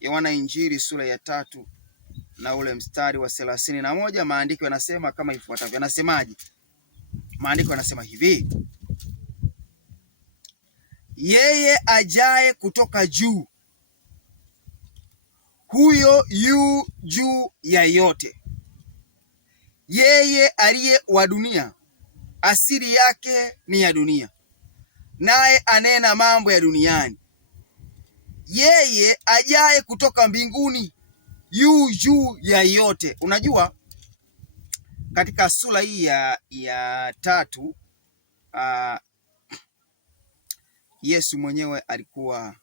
Yohana Injili sura ya 3 na ule mstari wa 31, maandiko yanasema kama ifuatavyo. Yanasemaje? Maandiko yanasema hivi: yeye ajaye kutoka juu, huyo yu juu ya yote. Yeye aliye wa dunia, asili yake ni ya dunia, naye anena mambo ya duniani. Yeye ajaye kutoka mbinguni, yu juu ya yote. Unajua, katika sura hii ya 3 Yesu mwenyewe alikuwa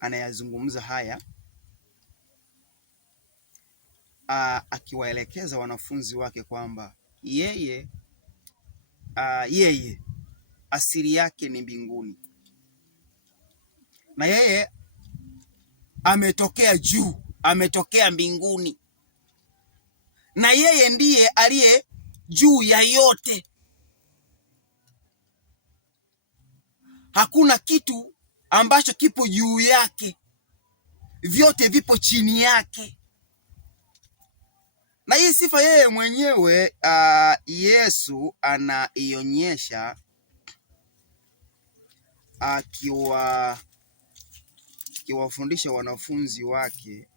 anayazungumza haya, akiwaelekeza wanafunzi wake kwamba yeye asili yake ni mbinguni, na yeye ametokea juu, ametokea mbinguni, na yeye ndiye aliye juu ya yote. Hakuna kitu ambacho kipo juu yake, vyote vipo chini yake. Na hii sifa yeye mwenyewe Yesu anaionyesha akiwafundisha wanafunzi wake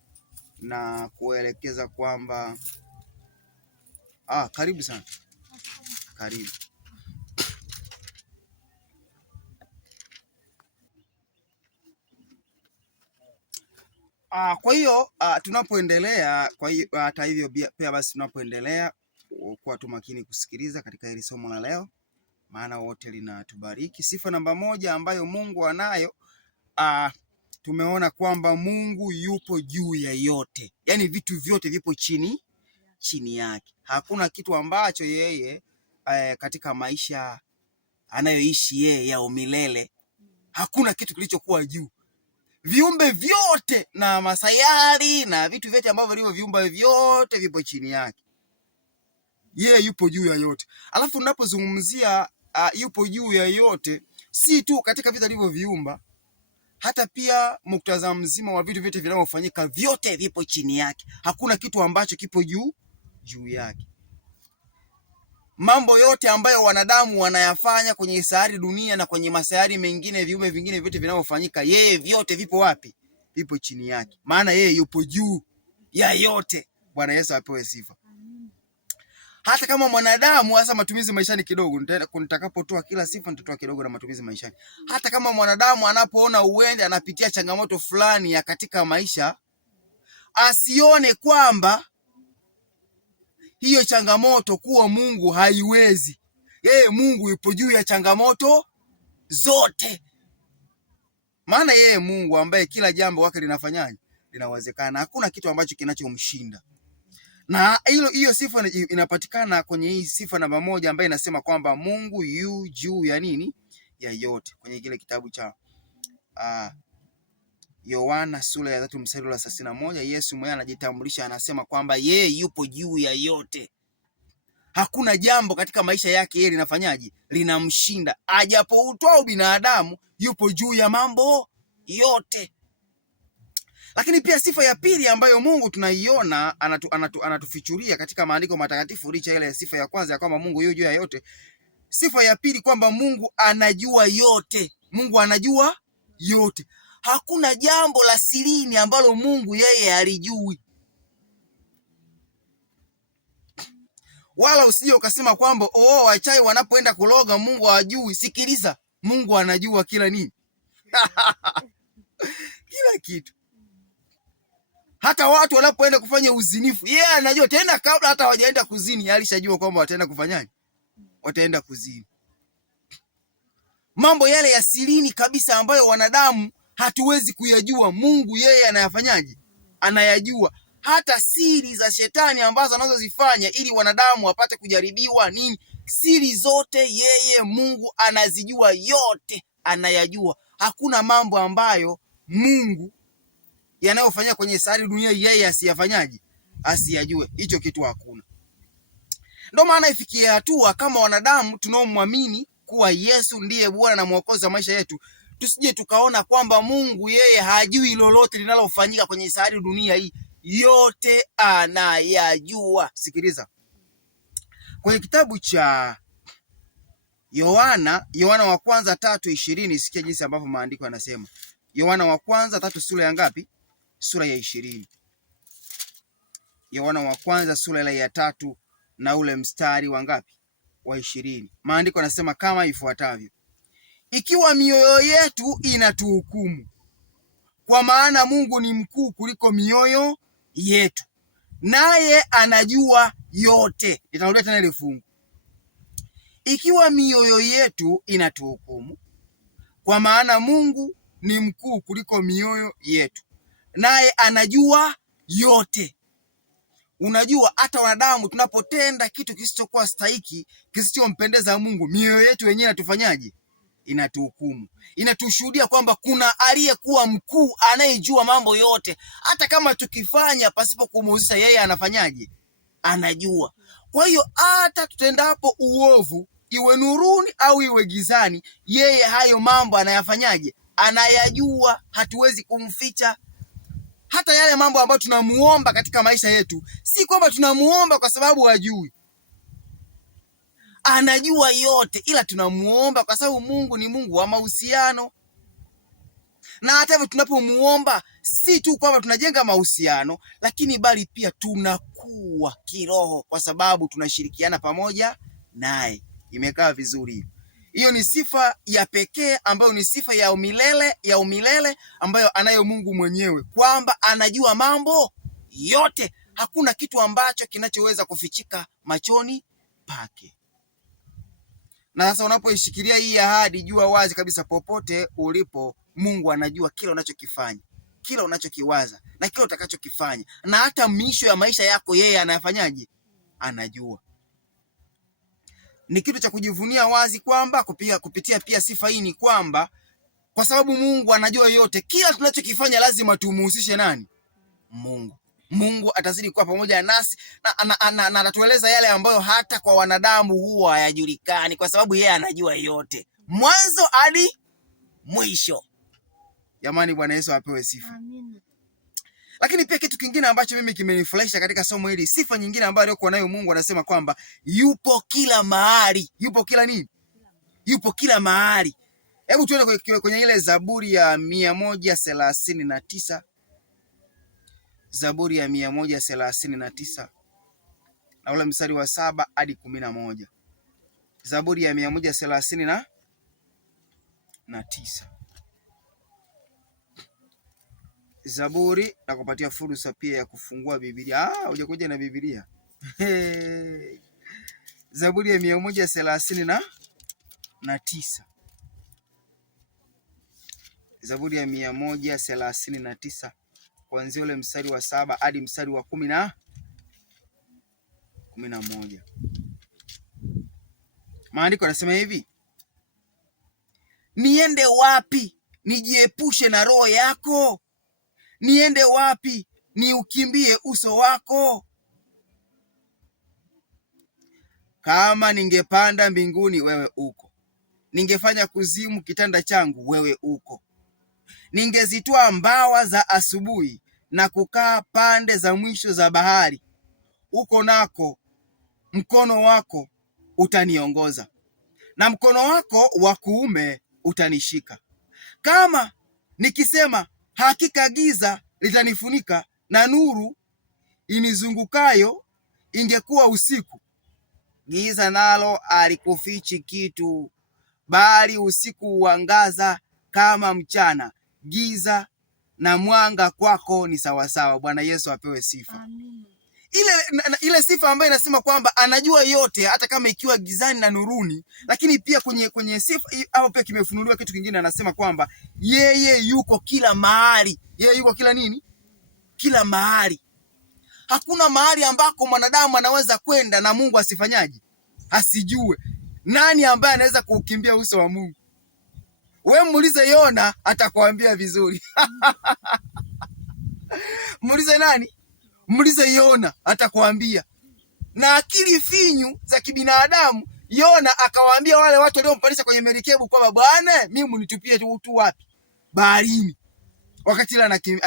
na kuelekeza kwamba karibu sana, karibu. Kwa hiyo tunapoendelea, kwa hiyo hata hivyo pia basi tunapoendelea kuwa tu makini kusikiliza katika hili somo la leo, maana wote linatubariki. Sifa namba 1 ambayo Mungu anayo, tumeona kwamba Mungu yupo juu ya yote, yaani vitu vyote vipo chini yake. Hakuna kitu ambacho yeye katika maisha anayoishi yeye ya milele, hakuna kitu kilichokuwa juu. Viumbe vyote na masayari na vitu vyote ambavyo vilivyo viumbe vyote vipo chini yake. Yeye yupo juu ya yote. Alafu unapozungumzia yupo juu ya yote, si tu katika vitu alivyoviumba, hata pia muktadha mzima wa vitu vyote vinavyofanyika, vyote vipo chini yake. Hakuna kitu ambacho kipo juu yake. Mambo yote ambayo wanadamu wanayafanya kwenye sayari dunia na kwenye masayari mengine, viumbe vingine vyote vinavyofanyika, yeye vyote vipo wapi? Vipo chini yake, maana yeye yupo juu ya yote. Bwana Yesu apewe sifa. Hata kama mwanadamu, hasa matumizi maishani kidogo, nitakapotoa kila sifa nitatoa kidogo na matumizi maishani. Hata kama mwanadamu anapoona uende anapitia changamoto fulani ya katika maisha, asione kwamba hiyo changamoto kuwa Mungu haiwezi. Yeye Mungu yupo juu ya changamoto zote, maana yeye Mungu ambaye kila jambo wake linafanyaje? Linawezekana. Hakuna kitu ambacho kinachomshinda. Na hiyo sifa inapatikana kwenye hii sifa namba 1 ambayo inasema kwamba Mungu yu juu ya nini? Ya yote. Kwenye kile kitabu cha Yohana sura ya 3 mstari wa 31, Yesu mwenyewe anajitambulisha, anasema kwamba yeye yupo juu ya yote. Hakuna jambo katika maisha yake yeye linafanyaje? Linamshinda. Ajapoutoa binadamu, yupo juu ya mambo yote. Lakini pia sifa ya pili ambayo Mungu tunaiona anatufichuria katika maandiko matakatifu, licha ile sifa ya kwanza ya kwamba Mungu yupo juu ya yote, sifa ya pili kwamba Mungu anajua yote. Mungu anajua yote. Hakuna jambo la sirini ambalo Mungu yeye halijui. Wala usije ukasema kwamba wachai wanapoenda kuloga Mungu hajui. Sikiliza, Mungu anajua kila nini. Kila kitu. Hata watu wanapoenda kufanya uzinifu, yeye anajua. Tena kabla hata hawajaenda kuzini, alishajua kwamba wataenda kufanyaje? Wataenda kuzini. Mambo yale ya sirini kabisa ambayo wanadamu hatuwezi kuyajua, Mungu yeye anayafanyaje? Anayajua. Hata siri za shetani ambazo anazozifanya ili wanadamu wapate kujaribiwa nini, siri zote yeye Mungu anazijua, yote anayajua. Hakuna mambo ambayo Mungu yanayofanyika kwenye sayari dunia yeye asiyafanyaje? Asiyajue. Hicho kitu hakuna. Ndio maana ifikia hatua kama wanadamu tunaomwamini kuwa Yesu ndiye Bwana na Mwokozi wa maisha yetu, tusije tukaona kwamba Mungu yeye hajui lolote linalofanyika kwenye sayari dunia hii, yote anayajua. Sikiliza, kwenye kitabu cha Yohana wa kwanza 3:20, sikia jinsi ambavyo maandiko yanasema. Yohana wa kwanza 3, sura ya ngapi? Sura ya 20. Yohana wa kwanza sura ya 3 na ule mstari wa ngapi? Wa 20. Maandiko yanasema kama ifuatavyo: ikiwa mioyo yetu inatuhukumu, kwa maana Mungu ni mkuu kuliko mioyo yetu, naye anajua yote. Nitarudia tena ile fungu. Ikiwa mioyo yetu inatuhukumu, kwa maana Mungu ni mkuu kuliko mioyo yetu, naye anajua yote. Unajua, hata wanadamu tunapotenda kitu kisichokuwa stahiki, kisichompendeza Mungu, mioyo yetu wenyewe inatufanyaje? Inatuhukumu, inatushuhudia kwamba kuna aliyekuwa mkuu anayejua mambo yote. Hata kama tukifanya pasipo kumuhusisha yeye, anafanyaje? Anajua. Kwa hiyo hata tutendapo uovu, iwe nuruni au iwe gizani, yeye hayo mambo anayafanyaje? Anayajua. Hatuwezi kumficha. Hata yale mambo ambayo tunamuomba katika maisha yetu, si kwamba tunamuomba kwa sababu hajui, anajua yote, ila tunamuomba kwa sababu Mungu ni Mungu wa mahusiano. Na hata hivyo tunapomuomba, si tu kwamba tunajenga mahusiano, lakini bali pia tunakuwa kiroho, kwa sababu tunashirikiana pamoja naye. Imekaa vizuri. Hiyo ni sifa ya pekee ambayo ni sifa ya umilele ambayo anayo Mungu mwenyewe, kwamba anajua mambo yote. Hakuna kitu ambacho kinachoweza kufichika machoni pake. Na sasa unapoishikilia hii ahadi, jua wazi kabisa, popote ulipo, Mungu anajua kila unachokifanya, kila unachokiwaza na kila utakachokifanya, na hata miisho ya maisha yako yeye anayafanyaje? Anajua. Ni kitu cha kujivunia wazi kwamba kupitia pia sifa hii ni kwamba kwa sababu Mungu anajua yote, kila tunachokifanya lazima tumuhusishe nani? Mungu. Mungu atazidi kuwa pamoja nasi na anatueleza yale ambayo hata kwa wanadamu huwa hayajulikani, kwa sababu yeye anajua yote, mwanzo hadi mwisho. Jamani, Bwana Yesu apewe sifa. Amen. Lakini pia kitu kingine ambacho mimi kimenifurahisha katika somo hili, sifa nyingine ambayo alikuwa nayo Mungu, anasema kwamba yupo kila mahali. Yupo kila nini? Yupo kila mahali. Hebu tuende kwenye ile Zaburi ya 139. Zaburi ya 139 na ule mstari wa 7 hadi 11. Zaburi ya 139. Zaburi, na kupatia fursa pia ya kufungua Biblia. Hujakuja na Biblia. Zaburi ya 139. Zaburi ya 139 kuanzia ule mstari wa 7 hadi mstari wa 11. Maandiko yanasema hivi: niende wapi nijiepushe na roho yako? Niende wapi niukimbie uso wako? Kama ningepanda mbinguni, wewe uko. Ningefanya kuzimu kitanda changu, wewe uko. Ningezitoa mbawa za asubuhi na kukaa pande za mwisho za bahari, uko nako mkono wako utaniongoza, na mkono wako wa kuume utanishika. Kama nikisema hakika giza litanifunika na nuru inizungukayo ingekuwa usiku, giza nalo alikufichi kitu, bali usiku huangaza kama mchana, giza na mwanga kwako ni sawasawa. Bwana Yesu apewe sifa. Amen. Ile sifa ambayo inasema kwamba anajua yote, hata kama ikiwa gizani na nuruni. Lakini pia kwenye sifa hapo pia kimefunuliwa kitu kingine, anasema kwamba yeye yuko kila mahali. Yeye yuko kila nini? Kila mahali. Hakuna mahali ambako mwanadamu anaweza kwenda na Mungu asifanyaje? Asijue. Nani ambaye anaweza kuukimbia uso wa Mungu? Wewe muulize Yona, atakwambia vizuri. Muulize nani? Muulize Yona, atakwambia. Na akili finyu za kibinadamu Yona akawaambia wale watu waliompandisha kwenye merikebu kwamba bwana, mimi mnitupie tu wapi? Baharini. Wakati ile anakimbia